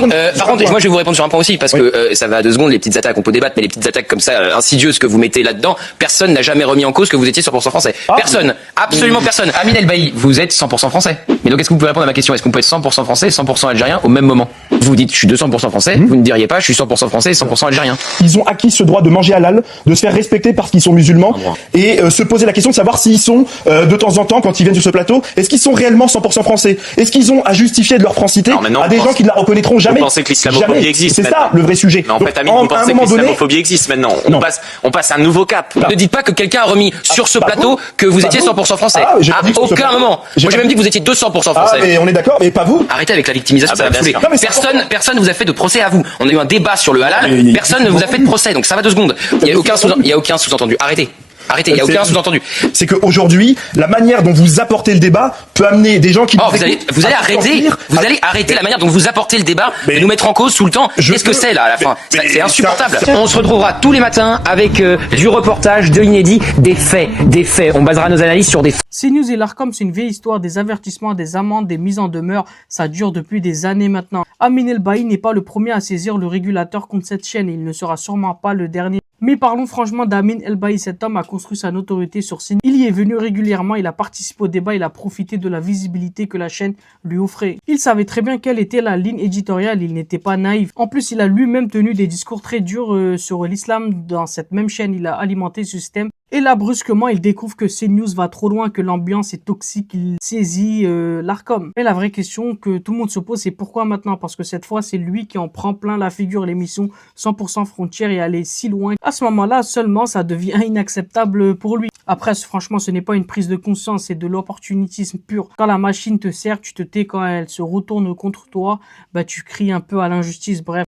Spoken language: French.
contre, moi je vais vous répondre sur un point aussi, parce que ça va à 2 secondes, les petites attaques, on peut débattre, mais les petites attaques comme ça, insidieuses que vous mettez là-dedans, personne n'a jamais remis en cause que vous étiez 100% français. Personne, absolument personne. Amin El Bailly, vous êtes 100% français. Mais donc est-ce que vous pouvez répondre à ma question? Est-ce qu'on peut être 100% français et 100% algérien au même moment? Vous dites je suis 200% français, vous ne diriez pas je suis 100% français et 100% algérien. Ils ont acquis ce droit de manger halal, de se faire respecter parce qu'ils sont musulmans, et se poser la question de savoir s'ils sont, de temps en temps, quand ils viennent sur ce plateau, est-ce qu'ils sont réellement 100% français? Est-ce qu'ils ont à justifier de leur francité à des gens qui ne la reconnaîtront jamais? Vous pensez que l'islamophobie existe? C'est ça le vrai sujet. Mais en fait, Amine, vous pensez que l'islamophobie existe maintenant? On passe à un nouveau cap. Ne dites pas que quelqu'un a remis sur ce plateau que vous étiez 100% français. À aucun moment. Moi j'ai même dit que vous étiez 200% français. Mais on est d'accord, mais pas vous. Arrêtez avec la victimisation, ça va me saouler. Personne ne vous a fait de procès à vous. On a eu un débat sur le halal, personne ne vous a fait de procès, donc ça va 2 secondes. Il y a aucun sous-entendu. Arrêtez, il y a aucun sous-entendu. C'est qu'aujourd'hui, la manière dont vous apportez le débat peut amener des gens qui... vous allez arrêter la manière dont vous apportez le débat, de nous mettre en cause tout le temps. Qu'est-ce que c'est là à la fin? C'est insupportable. On se retrouvera tous les matins avec du reportage, de l'inédit, des faits. On basera nos analyses sur des faits. CNews et l'Arcom, c'est une vieille histoire, des avertissements, des amendes, des mises en demeure. Ça dure depuis des années maintenant. Amin El Bailly n'est pas le premier à saisir le régulateur contre cette chaîne et il ne sera sûrement pas le dernier. Mais parlons franchement d'Amin El Bailly. Cet homme a construit sa notoriété sur CNews. Il y est venu régulièrement, il a participé au débat, il a profité de la visibilité que la chaîne lui offrait. Il savait très bien quelle était la ligne éditoriale, il n'était pas naïf. En plus, il a lui-même tenu des discours très durs sur l'islam dans cette même chaîne. Il a alimenté ce système. Et là, brusquement, il découvre que CNews va trop loin, que l'ambiance est toxique, il saisit l'Arcom. Mais la vraie question que tout le monde se pose, c'est pourquoi maintenant? Parce que cette fois, c'est lui qui en prend plein la figure. L'émission 100% Frontières est allée si loin. À ce moment-là, seulement, ça devient inacceptable pour lui. Après, franchement, ce n'est pas une prise de conscience, c'est de l'opportunisme pur. Quand la machine te sert, tu te tais. Quand elle se retourne contre toi, bah, tu cries un peu à l'injustice. Bref.